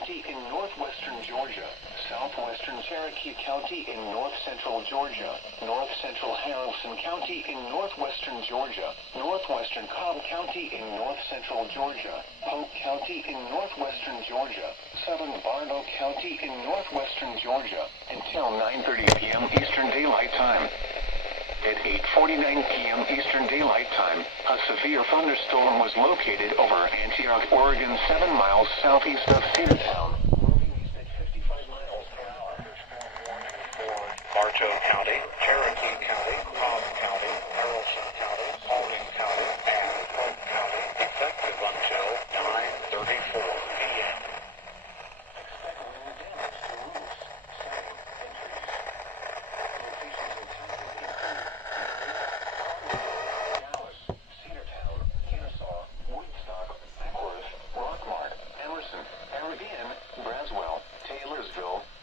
County in northwestern Georgia, southwestern Cherokee County in north-central Georgia, north-central Haralson County in northwestern Georgia, northwestern Cobb County in north-central Georgia, Polk County in northwestern Georgia, southern Barlow County in northwestern Georgia, until 9:30 p.m. Eastern Daylight Time. At 8:49 p.m. Eastern Daylight Time, a severe thunderstorm was located over Antioch, Oregon, 7 miles southeast of Cedartown, moving east at 55 miles per hour. For Bartow County, Cherokee County, Cobb County, Haralson County, Paulding County, and Polk County, effective until 9:34 p.m.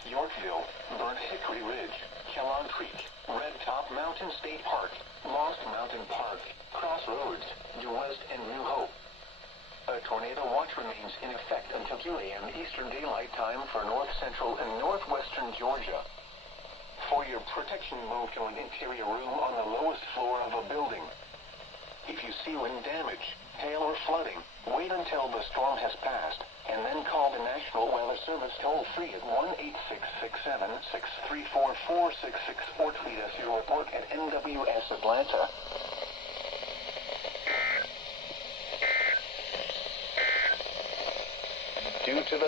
Yorkville, Burnt Hickory Ridge, Kellogg Creek, Red Top Mountain State Park, Lost Mountain Park, Crossroads, New West, and New Hope. A tornado watch remains in effect until 2 a.m. Eastern Daylight Time for north central and northwestern Georgia. For your protection, move to an interior room on the lowest floor of a building. If you see wind damage, hail, or flooding, wait until the storm has passed, and then call the National Weather Service toll-free at 1-866-7-634-466 or tweet us your report at NWS Atlanta. Due to the